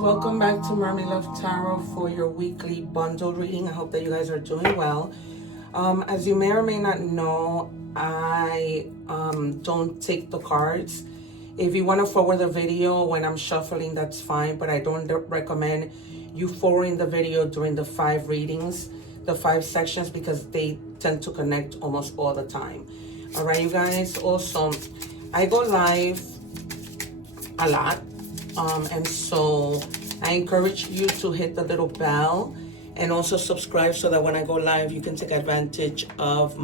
welcome back to Mermaid Love Tarot for your weekly bundle reading. I hope that you guys are doing well. As you may or may not know, I don't take the cards. If you want to forward the video when I'm shuffling, that's fine, but I don't recommend you forwarding the video during the 5 readings, the 5 sections, because they tend to connect almost all the time. All right, you guys. Also, I go live a lot. And so I encourage you to hit the little bell and also subscribe so that when I go live, you can take advantage of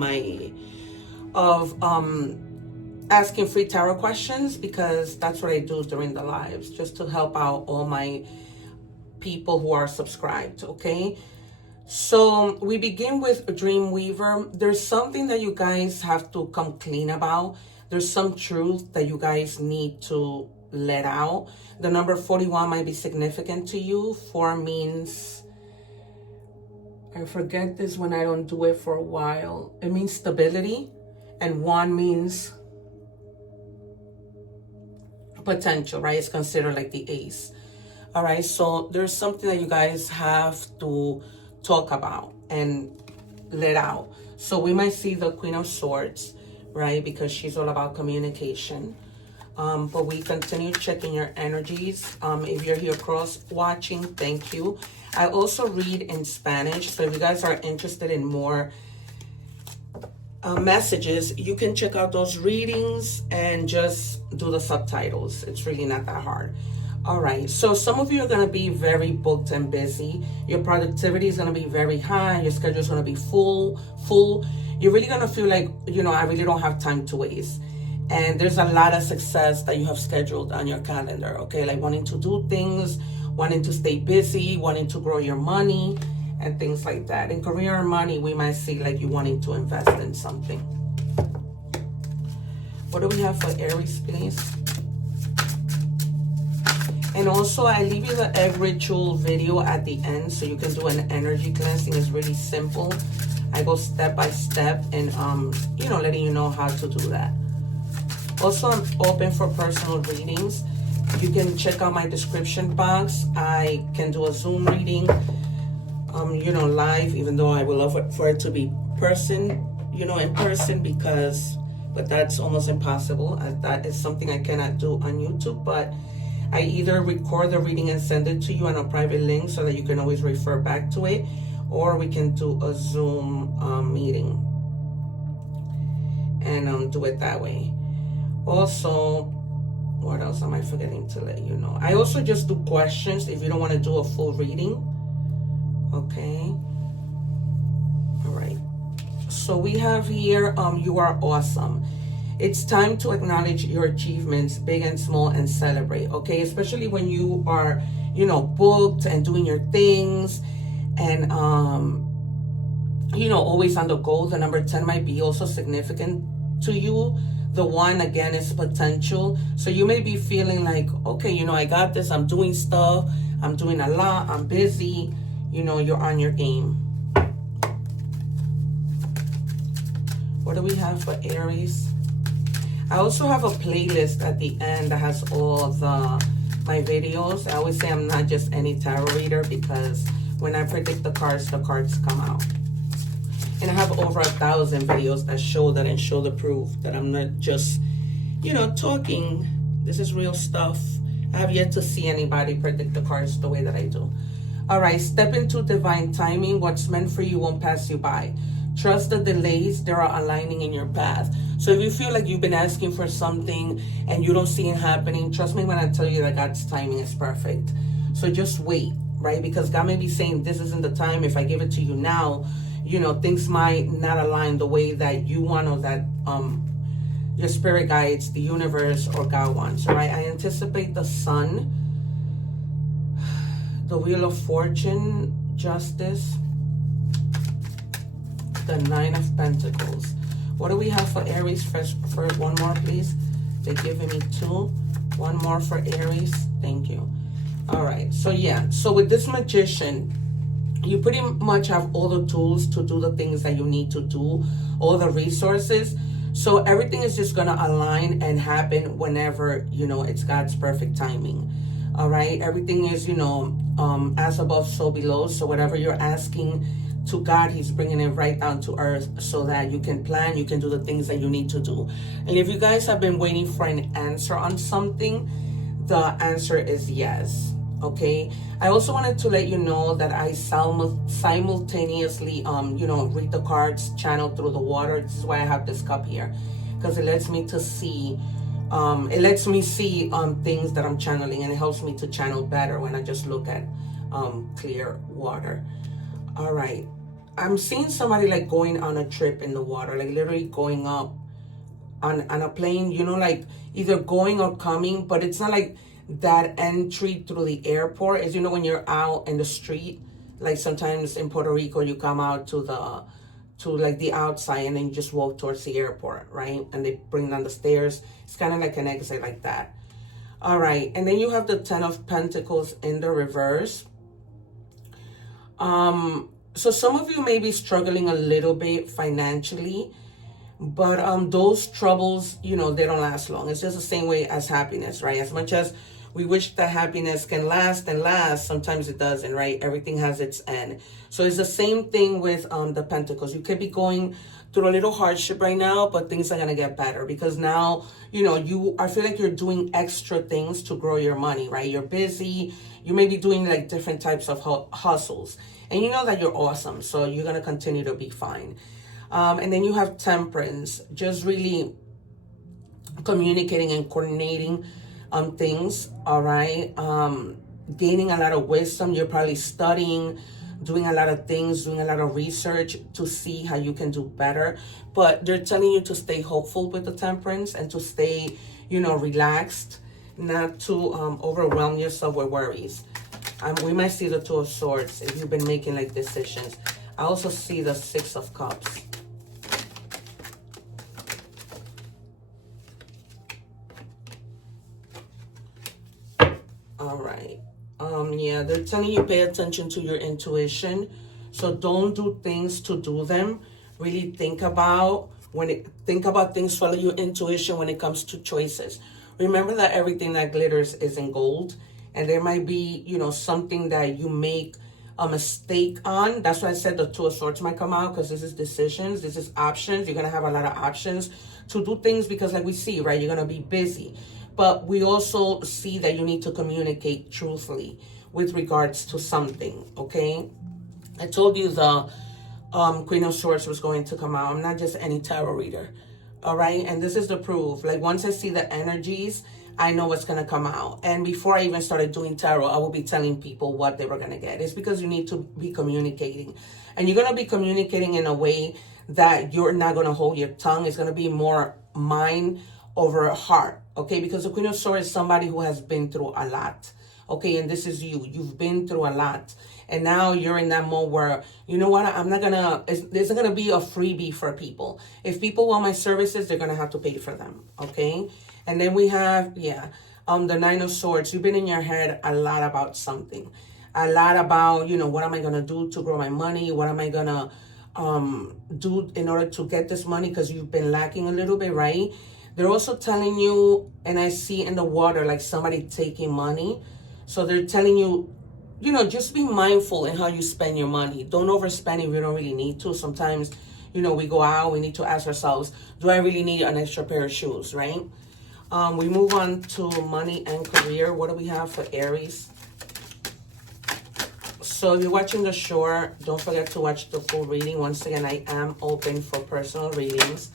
asking free tarot questions, because that's what I do during the lives, just to help out all my people who are subscribed. Okay. So we begin with Dreamweaver. There's something that you guys have to come clean about. There's some truth that you guys need to let out. The number 41 might be significant to you. 4 means, I forget this when I don't do it for a while, it means stability, and 1 means potential, right? It's considered like the ace. All right, so there's something that you guys have to talk about and let out. So we might see the Queen of Swords, right? Because she's all about communication. But we continue checking your energies. If you're here cross-watching, thank you. I also read in Spanish, so if you guys are interested in more messages, you can check out those readings and just do the subtitles. It's really not that hard. All right, so some of you are going to be very booked and busy. Your productivity is going to be very high. Your schedule is going to be full. You're really going to feel like, I really don't have time to waste. And there's a lot of success that you have scheduled on your calendar, okay? Like wanting to do things, wanting to stay busy, wanting to grow your money, and things like that. In career and money, we might see like you wanting to invest in something. What do we have for Aries, please? And also, I leave you the egg ritual video at the end so you can do an energy cleansing. It's really simple. I go step by step and, letting you know how to do that. Also, I'm open for personal readings. You can check out my description box. I can do a Zoom reading, live, even though I would love for it to be in person, but that's almost impossible. That is something I cannot do on YouTube, but I either record the reading and send it to you on a private link so that you can always refer back to it, or we can do a Zoom meeting and do it that way. Also, what else am I forgetting to let you know? I also just do questions if you don't want to do a full reading. Okay. All right. So we have here, you are awesome. It's time to acknowledge your achievements, big and small, and celebrate. Okay. Especially when you are, booked and doing your things and, always on the go. The number 10 might be also significant to you. The 1, again, is potential. So you may be feeling like, okay, I got this. I'm doing stuff. I'm doing a lot. I'm busy. You're on your game. What do we have for Aries? I also have a playlist at the end that has all my videos. I always say I'm not just any tarot reader, because when I predict the cards come out. And I have over 1,000 videos that show that and show the proof that I'm not just, talking. This is real stuff. I have yet to see anybody predict the cards the way that I do. All right, step into divine timing. What's meant for you won't pass you by. Trust the delays. They are aligning in your path. So if you feel like you've been asking for something and you don't see it happening, trust me when I tell you that God's timing is perfect. So just wait, right? Because God may be saying, this isn't the time. If I give it to you now, things might not align the way that you want, or that your spirit guides, the universe, or God wants. All right, I anticipate the Sun, the Wheel of Fortune, Justice, the 9 of Pentacles. What do we have for Aries? First, one more, please. They're giving me 2. One more for Aries. Thank you. All right, so yeah. So with this Magician, you pretty much have all the tools to do the things that you need to do, all the resources. So everything is just going to align and happen whenever, it's God's perfect timing. All right, everything is, as above, so below. So whatever you're asking to God, he's bringing it right down to earth so that you can plan, you can do the things that you need to do. And if you guys have been waiting for an answer on something, the answer is yes. Okay, I also wanted to let you know that I simultaneously read the cards channeled through the water. This is why I have this cup here, because it lets me to see things that I'm channeling, and it helps me to channel better when I just look at clear water. All right, I'm seeing somebody like going on a trip in the water, like literally going up on a plane, like either going or coming, but it's not like that entry through the airport is, when you're out in the street, like sometimes in Puerto Rico, you come out to like the outside and then you just walk towards the airport, right? And they bring down the stairs. It's kind of like an exit like that. All right, and then you have the 10 of Pentacles in the reverse. So some of you may be struggling a little bit financially, but those troubles, they don't last long. It's just the same way as happiness, right? As much as we wish that happiness can last and last, sometimes it doesn't, right? Everything has its end. So it's the same thing with the Pentacles. You could be going through a little hardship right now, but things are going to get better because now, I feel like you're doing extra things to grow your money, right? You're busy. You may be doing like different types of hustles, and you know that you're awesome. So you're going to continue to be fine. And then you have Temperance, just really communicating and coordinating things, all right? Gaining a lot of wisdom. You're probably studying, doing a lot of things, doing a lot of research to see how you can do better. But they're telling you to stay hopeful with the Temperance and to stay, relaxed, not to overwhelm yourself with worries. We might see the Two of Swords if you've been making like decisions. I also see the Six of Cups. All right. Yeah, they're telling you pay attention to your intuition. So don't do things to do them. Really think about things, follow your intuition when it comes to choices. Remember that everything that glitters isn't gold, and there might be, something that you make a mistake on. That's why I said the Two of Swords might come out, because this is decisions, this is options. You're going to have a lot of options to do things because like we see, right, you're going to be busy. But we also see that you need to communicate truthfully with regards to something, okay? I told you the Queen of Swords was going to come out. I'm not just any tarot reader, all right? And this is the proof. Like once I see the energies, I know what's going to come out. And before I even started doing tarot, I will be telling people what they were going to get. It's because you need to be communicating. And you're going to be communicating in a way that you're not going to hold your tongue. It's going to be more mind over heart, okay? Because the Queen of Swords is somebody who has been through a lot, okay? And this is you. You've been through a lot. And now you're in that mode where, you know what, there's going to be a freebie for people. If people want my services, they're going to have to pay for them, okay? And then we have, the Nine of Swords. You've been in your head a lot about something. A lot about, what am I going to do to grow my money? What am I going to do in order to get this money? Because you've been lacking a little bit, right? They're also telling you, and I see in the water, like somebody taking money. So they're telling you, just be mindful in how you spend your money. Don't overspend if you don't really need to. Sometimes, we go out, we need to ask ourselves, do I really need an extra pair of shoes, right? We move on to money and career. What do we have for Aries? So if you're watching the short, don't forget to watch the full reading. Once again, I am open for personal readings.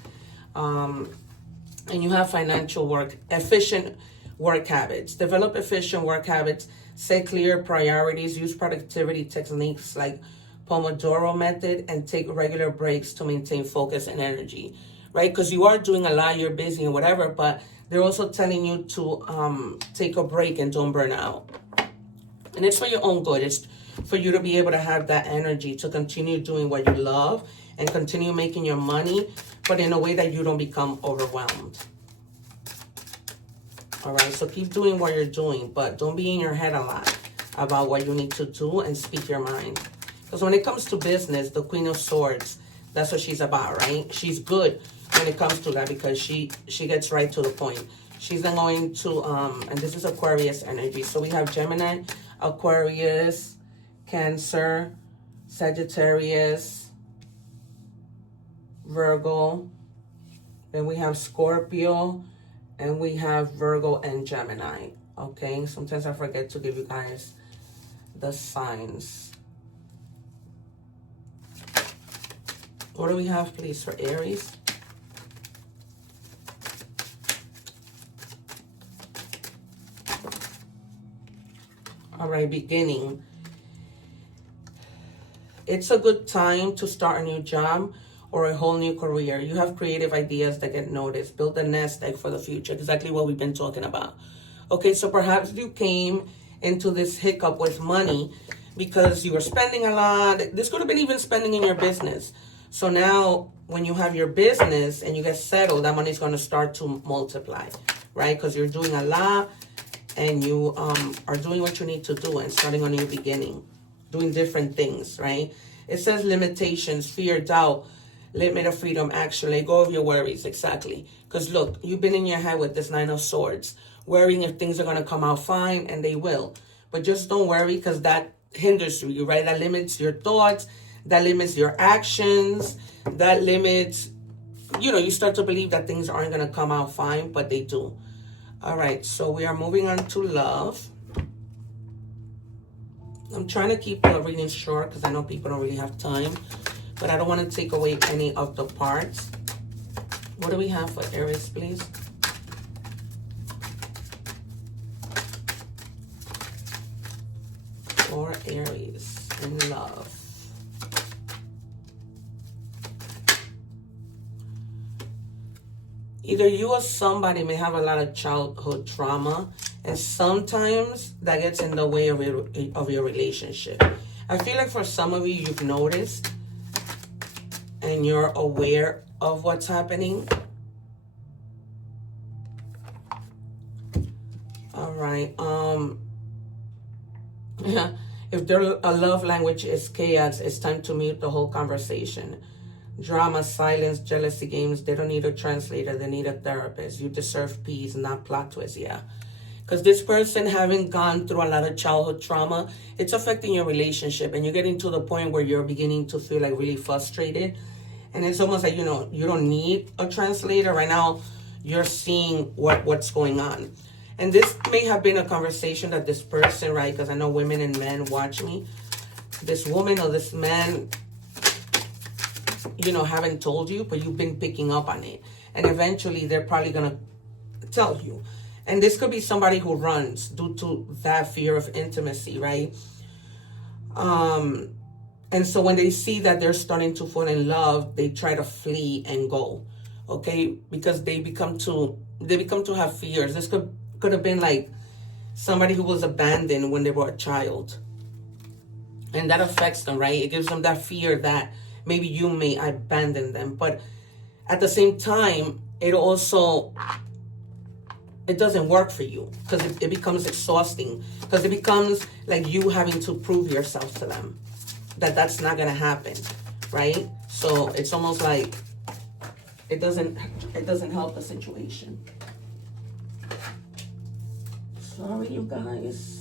And you have financial work, efficient work habits. Develop efficient work habits. Set clear priorities. Use productivity techniques like Pomodoro method and take regular breaks to maintain focus and energy, right? Because you are doing a lot, you're busy and whatever, but they're also telling you to take a break and don't burn out. And it's for your own good. It's for you to be able to have that energy to continue doing what you love and continue making your money, but in a way that you don't become overwhelmed. All right, so keep doing what you're doing, but don't be in your head a lot about what you need to do and speak your mind. Because when it comes to business, the Queen of Swords, that's what she's about, right? She's good when it comes to that because she gets right to the point. She's then going to, and this is Aquarius energy. So we have Gemini, Aquarius, Cancer, Sagittarius, Virgo. Then we have Scorpio, and we have Virgo and Gemini. Okay, sometimes I forget to give you guys the signs. What do we have, please, for Aries? All right, beginning. It's a good time to start a new job or a whole new career. You have creative ideas that get noticed. Build a nest egg for the future. Exactly what we've been talking about. Okay, so perhaps you came into this hiccup with money because you were spending a lot. This could have been even spending in your business. So now when you have your business and you get settled, that money is going to start to multiply, right? Because you're doing a lot and you are doing what you need to do and starting a new beginning, doing different things, right? It says limitations, fear, doubt, limit of freedom, action. Let go of your worries, exactly. Because look, you've been in your head with this Nine of Swords, worrying if things are going to come out fine, and they will. But just don't worry, because that hinders you, right? That limits your thoughts, that limits your actions, that limits, you start to believe that things aren't going to come out fine, but they do. All right, so we are moving on to love. I'm trying to keep the reading short because I know people don't really have time, but I don't want to take away any of the parts. What do we have for Aries, please? For Aries in love. Either you or somebody may have a lot of childhood trauma, and sometimes that gets in the way of your relationship. I feel like for some of you, you've noticed and you're aware of what's happening. All right. Yeah. If their love language is chaos, it's time to mute the whole conversation. Drama, silence, jealousy games, they don't need a translator, they need a therapist. You deserve peace, not plot twists, yeah. Because this person having gone through a lot of childhood trauma, it's affecting your relationship, and you're getting to the point where you're beginning to feel like really frustrated. And it's almost like, you don't need a translator. Right now, you're seeing what's going on. And this may have been a conversation that this person, right, because I know women and men watch me, this woman or this man, haven't told you, but you've been picking up on it. And eventually they're probably going to tell you. And this could be somebody who runs due to that fear of intimacy, right? And so when they see that they're starting to fall in love, they try to flee and go, okay? Because they become to have fears. This could have been like somebody who was abandoned when they were a child. And that affects them, right? It gives them that fear that maybe you may abandon them. But at the same time, it doesn't work for you, because it becomes exhausting, because it becomes like you having to prove yourself to them that that's not going to happen, right? So it's almost like it doesn't help the situation. Sorry, you guys.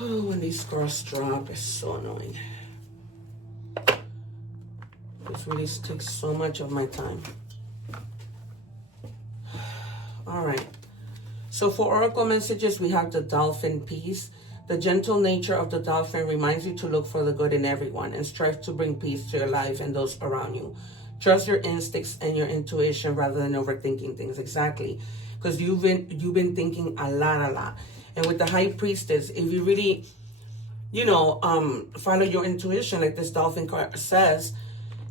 Oh, when these scores drop, it's so annoying. This really takes so much of my time. All right. So for oracle messages, we have the dolphin piece. The gentle nature of the dolphin reminds you to look for the good in everyone and strive to bring peace to your life and those around you. Trust your instincts and your intuition rather than overthinking things. Exactly. Because you've been thinking a lot. And with the High Priestess, if you really, follow your intuition, like this dolphin card says,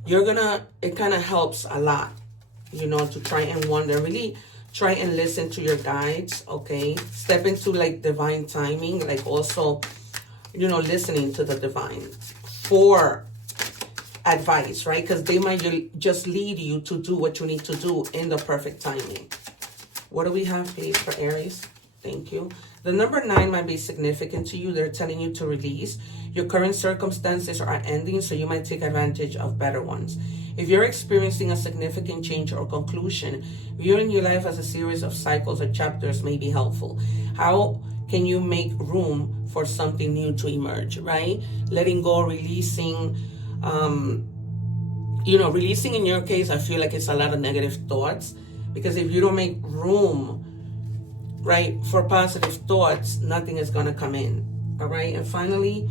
it kind of helps a lot, to try and wonder, really try and listen to your guides, okay? Step into like divine timing, like also, listening to the divine for advice, right? Because they might just lead you to do what you need to do in the perfect timing. What do we have, please, for Aries? Thank you. The number 9 might be significant to you. They're telling you to release. Your current circumstances are ending, so you might take advantage of better ones. If you're experiencing a significant change or conclusion, viewing your life as a series of cycles or chapters may be helpful. How can you make room for something new to emerge, right? Letting go, releasing, releasing in your case, I feel like it's a lot of negative thoughts, because if you don't make room, right, for positive thoughts, nothing is going to come in. All right. And finally,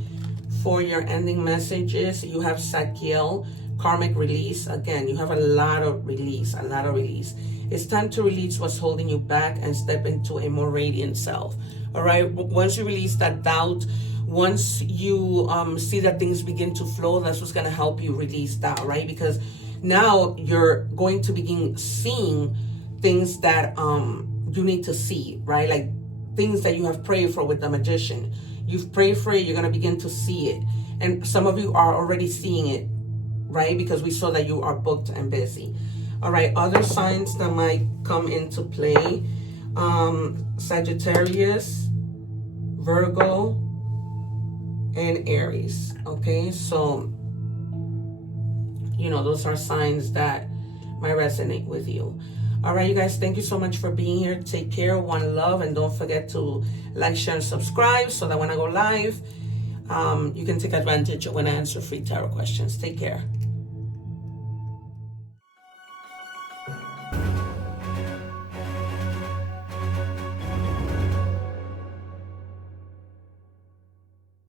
for your ending messages, you have Sakiel, karmic release. Again, you have a lot of release. It's time to release what's holding you back and step into a more radiant self. All right. Once you release that doubt, once you see that things begin to flow, that's what's going to help you release that, right? Because now you're going to begin seeing things that you need to see, right? Like things that you have prayed for with the magician. You've prayed for it, you're going to begin to see it. And some of you are already seeing it, right? Because we saw that you are booked and busy. All right, other signs that might come into play. Sagittarius, Virgo, and Aries. Okay, so, those are signs that might resonate with you. All right, you guys, thank you so much for being here. Take care, one love, and don't forget to like, share, and subscribe so that when I go live, you can take advantage of when I answer free tarot questions. Take care.